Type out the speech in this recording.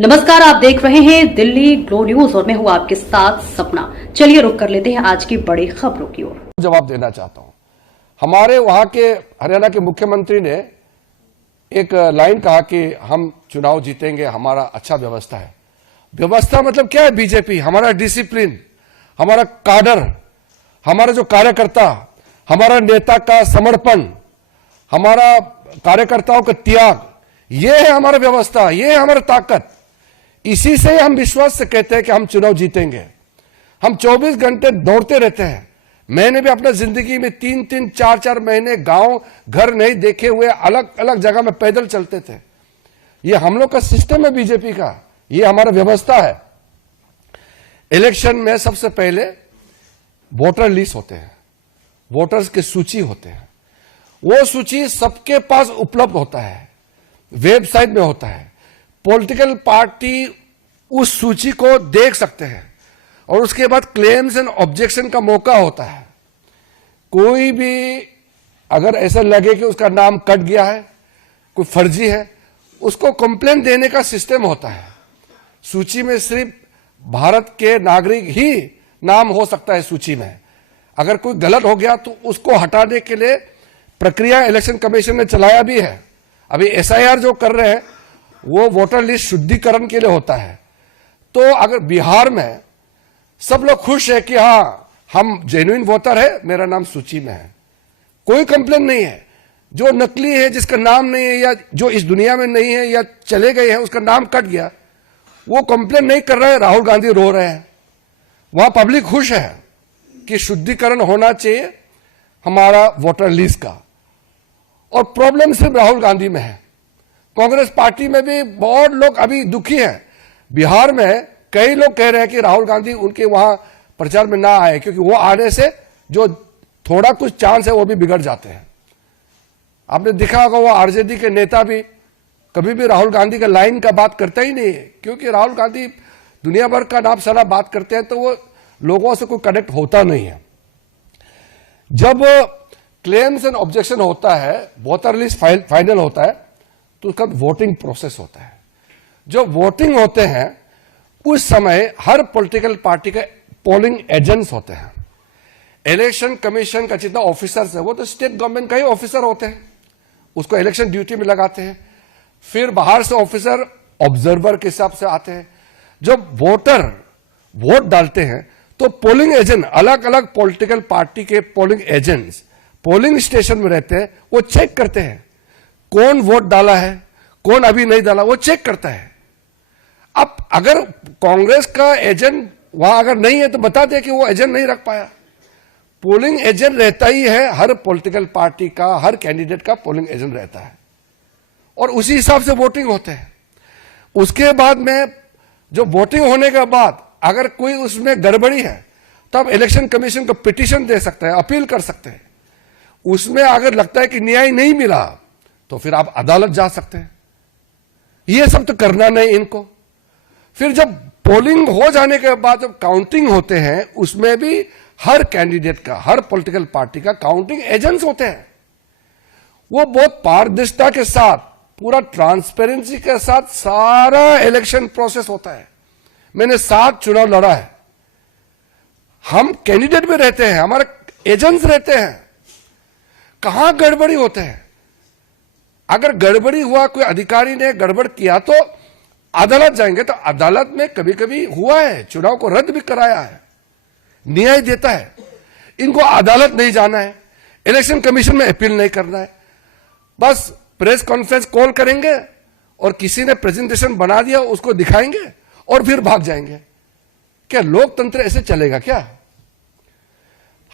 नमस्कार, आप देख रहे हैं दिल्ली ग्लो न्यूज और मैं हूं आपके साथ सपना। चलिए रुक कर लेते हैं आज की बड़ी खबरों की ओर। जवाब देना चाहता हूं। हमारे वहां के हरियाणा के मुख्यमंत्री ने एक लाइन कहा कि हम चुनाव जीतेंगे, हमारा अच्छा व्यवस्था है। व्यवस्था मतलब क्या है? बीजेपी, हमारा डिसिप्लिन, हमारा काडर, हमारा जो कार्यकर्ता, हमारा नेता का समर्पण, हमारा कार्यकर्ताओं का त्याग, ये है हमारा व्यवस्था, ये है हमारा ताकत। इसी से हम विश्वास से कहते हैं कि हम चुनाव जीतेंगे। हम 24 घंटे दौड़ते रहते हैं। मैंने भी अपना जिंदगी में 3-3, 4-4 महीने गांव घर नहीं देखे हुए अलग अलग जगह में पैदल चलते थे। ये हम लोग का सिस्टम है बीजेपी का, ये हमारा व्यवस्था है। इलेक्शन में सबसे पहले वोटर लिस्ट होते हैं, वोटर्स की सूची होते हैं। वो सूची सबके पास उपलब्ध होता है, वेबसाइट में होता है। पॉलिटिकल पार्टी उस सूची को देख सकते हैं और उसके बाद क्लेम्स एंड ऑब्जेक्शन का मौका होता है। कोई भी अगर ऐसा लगे कि उसका नाम कट गया है, कोई फर्जी है, उसको कंप्लेंट देने का सिस्टम होता है। सूची में सिर्फ भारत के नागरिक ही नाम हो सकता है सूची में। अगर कोई गलत हो गया तो उसको हटाने के लिए प्रक्रिया इलेक्शन कमीशन ने चलाया भी है। अभी एसआईआर जो कर रहे हैं वो वोटर लिस्ट शुद्धिकरण के लिए होता है। तो अगर बिहार में सब लोग खुश है कि हाँ हम जेन्युइन वोटर है, मेरा नाम सूची में है, कोई कंप्लेन नहीं है। जो नकली है, जिसका नाम नहीं है या जो इस दुनिया में नहीं है या चले गए हैं, उसका नाम कट गया, वो कंप्लेन नहीं कर रहे हैं। राहुल गांधी रो रहे हैं। वहां पब्लिक खुश है कि शुद्धिकरण होना चाहिए हमारा वोटर लिस्ट का। और प्रॉब्लम सिर्फ राहुल गांधी में है। कांग्रेस पार्टी में भी बहुत लोग अभी दुखी हैं। बिहार में कई लोग कह रहे हैं कि राहुल गांधी उनके वहां प्रचार में ना आए, क्योंकि वो आने से जो थोड़ा कुछ चांस है वो भी बिगड़ जाते हैं। आपने देखा होगा वो आरजेडी के नेता भी कभी भी राहुल गांधी का लाइन का बात करता ही नहीं है, क्योंकि राहुल गांधी दुनिया भर का नाम सना बात करते हैं तो वो लोगों से कोई कनेक्ट होता नहीं है। जब क्लेम्स एंड ऑब्जेक्शन होता है, वोटर लिस्ट फाइनल होता है, तो उसका वोटिंग प्रोसेस होता है। जो वोटिंग होते हैं उस समय हर पॉलिटिकल पार्टी के पोलिंग एजेंट्स होते हैं। इलेक्शन कमीशन का जितना ऑफिसर्स है वो तो स्टेट गवर्नमेंट का ही ऑफिसर होते हैं, उसको इलेक्शन ड्यूटी में लगाते हैं। फिर बाहर से ऑफिसर ऑब्जर्वर के हिसाब से आते हैं। जब वोटर वोट डालते हैं तो पोलिंग एजेंट, अलग अलग पॉलिटिकल पार्टी के पोलिंग एजेंट्स पोलिंग स्टेशन में रहते हैं। वो चेक करते हैं कौन वोट डाला है, कौन अभी नहीं डाला, वो चेक करता है। अब अगर कांग्रेस का एजेंट वहां अगर नहीं है तो बता दे कि वो एजेंट नहीं रख पाया। पोलिंग एजेंट रहता ही है, हर पॉलिटिकल पार्टी का, हर कैंडिडेट का पोलिंग एजेंट रहता है और उसी हिसाब से वोटिंग होते हैं। उसके बाद में जो वोटिंग होने के बाद अगर कोई उसमें गड़बड़ी है तो आप इलेक्शन कमीशन को पिटीशन दे सकते हैं, अपील कर सकते हैं। उसमें अगर लगता है कि न्याय नहीं मिला तो फिर आप अदालत जा सकते हैं। ये सब तो करना नहीं इनको। फिर जब पोलिंग हो जाने के बाद जब काउंटिंग होते हैं, उसमें भी हर कैंडिडेट का, हर पॉलिटिकल पार्टी का काउंटिंग एजेंट्स होते हैं। वो बहुत पारदर्शिता के साथ, पूरा ट्रांसपेरेंसी के साथ सारा इलेक्शन प्रोसेस होता है। मैंने 7 चुनाव लड़ा है। हम कैंडिडेट भी रहते हैं, हमारे एजेंट्स रहते हैं। कहां गड़बड़ी होते हैं? अगर गड़बड़ी हुआ, कोई अधिकारी ने गड़बड़ किया तो अदालत जाएंगे। तो अदालत में कभी कभी हुआ है, चुनाव को रद्द भी कराया है, न्याय देता है। इनको अदालत नहीं जाना है, इलेक्शन कमीशन में अपील नहीं करना है। बस प्रेस कॉन्फ्रेंस कॉल करेंगे और किसी ने प्रेजेंटेशन बना दिया उसको दिखाएंगे और फिर भाग जाएंगे। क्या लोकतंत्र ऐसे चलेगा क्या?